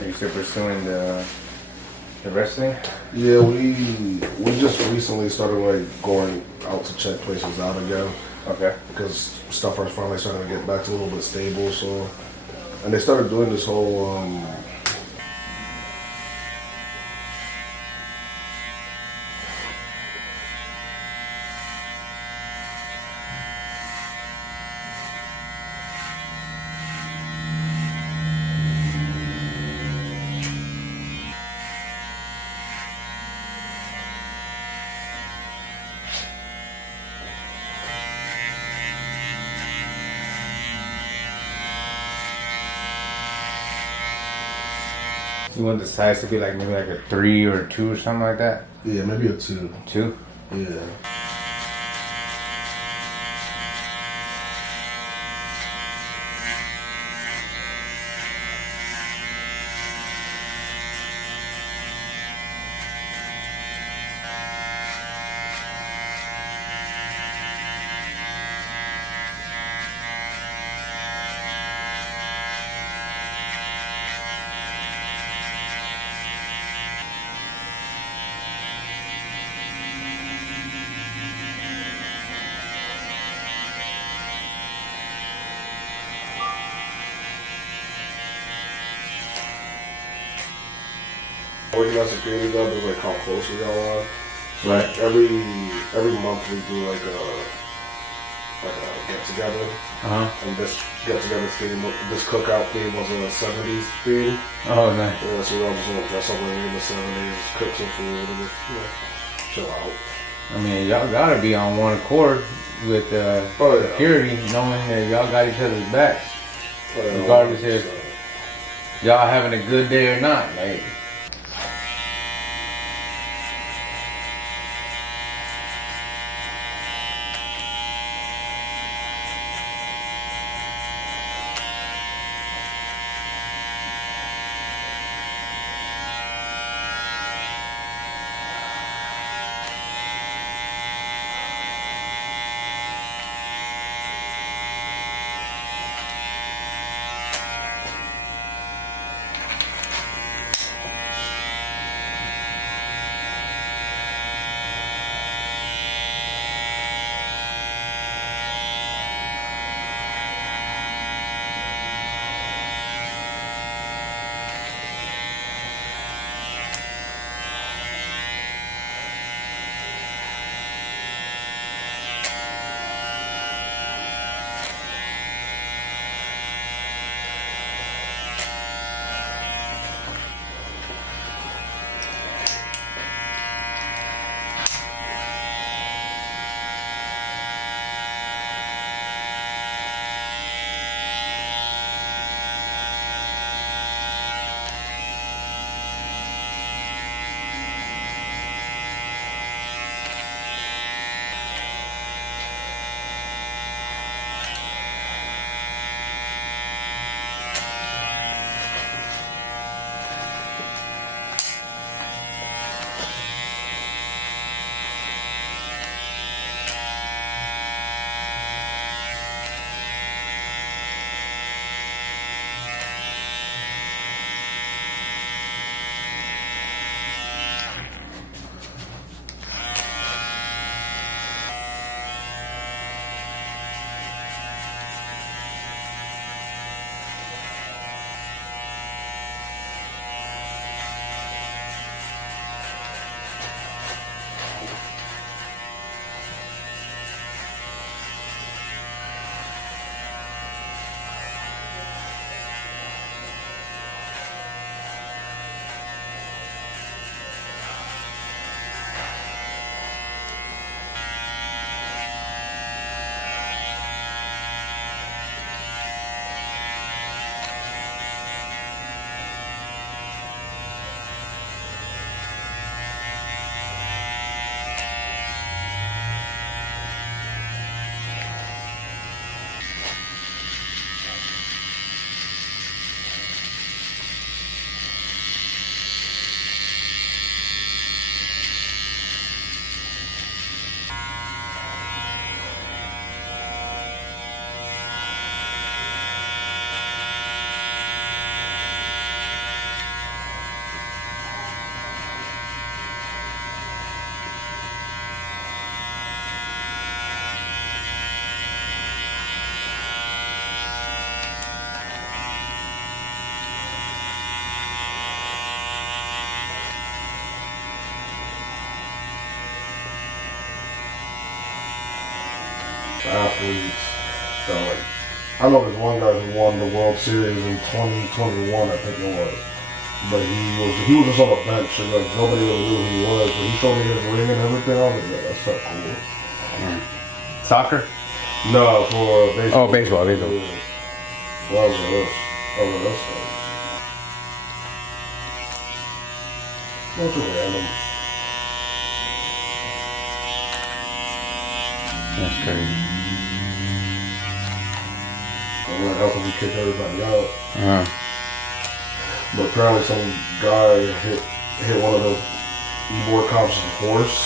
Are you still pursuing the wrestling? Yeah, we just recently started like going out to check places out again. Okay. Because stuff are finally starting to get back to a little bit stable. So, and they started doing this whole. You want the size to be like maybe like a 3 or a 2 or something like that? Yeah, maybe a 2. 2? Yeah. Working on security guard is like how close we all are. So Right. like every month we do like a get together. And this get together theme, this cookout theme was a 70s theme. Oh, nice. Yeah, so we all just want to dress up like in the 70s, cook some food, and just chill out. I mean, y'all gotta be on one accord with security, knowing that y'all got each other's backs, regardless if y'all having a good day or not. Like. athletes that like. I know there's one guy who won the World Series in 2021, I think it was. But he was just on the bench and like nobody really knew who he was. But he showed me his ring and everything. I was like, yeah, that's so cool. Soccer? No, for baseball. Oh, baseball. Yeah. Well, I was like, that's bunch of random. That's crazy. I'm like, how come we kick everybody out? But apparently some guy hit one of the e-board cops with a horse.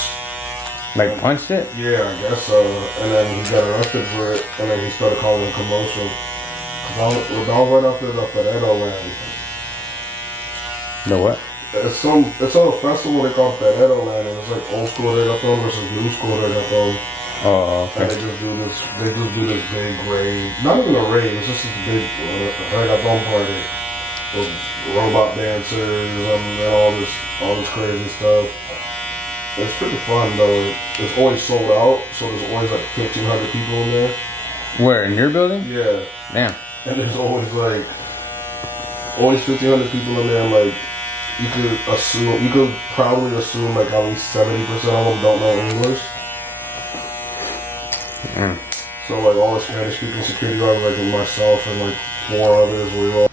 Like punched it? Yeah, I guess so. And then he got arrested for it, and then he started calling it commotion. Cause I was right after the Federal land. The what? It's on a festival they call Federal land, and it's like old school reggaeton versus new school reggaeton. Oh, okay. And they just do this big rave. Not even a rave, it's just this big reggaeton party. With robot dancers and all this crazy stuff. It's pretty fun though. It's always sold out, so there's always like 1,500 people in there. Where, in your building? Yeah. Damn. And there's always 1,500 people in there, and like you could probably assume like at least 70% of them don't know English. So like all the Spanish speaking security guards, like myself and like 4 others, we all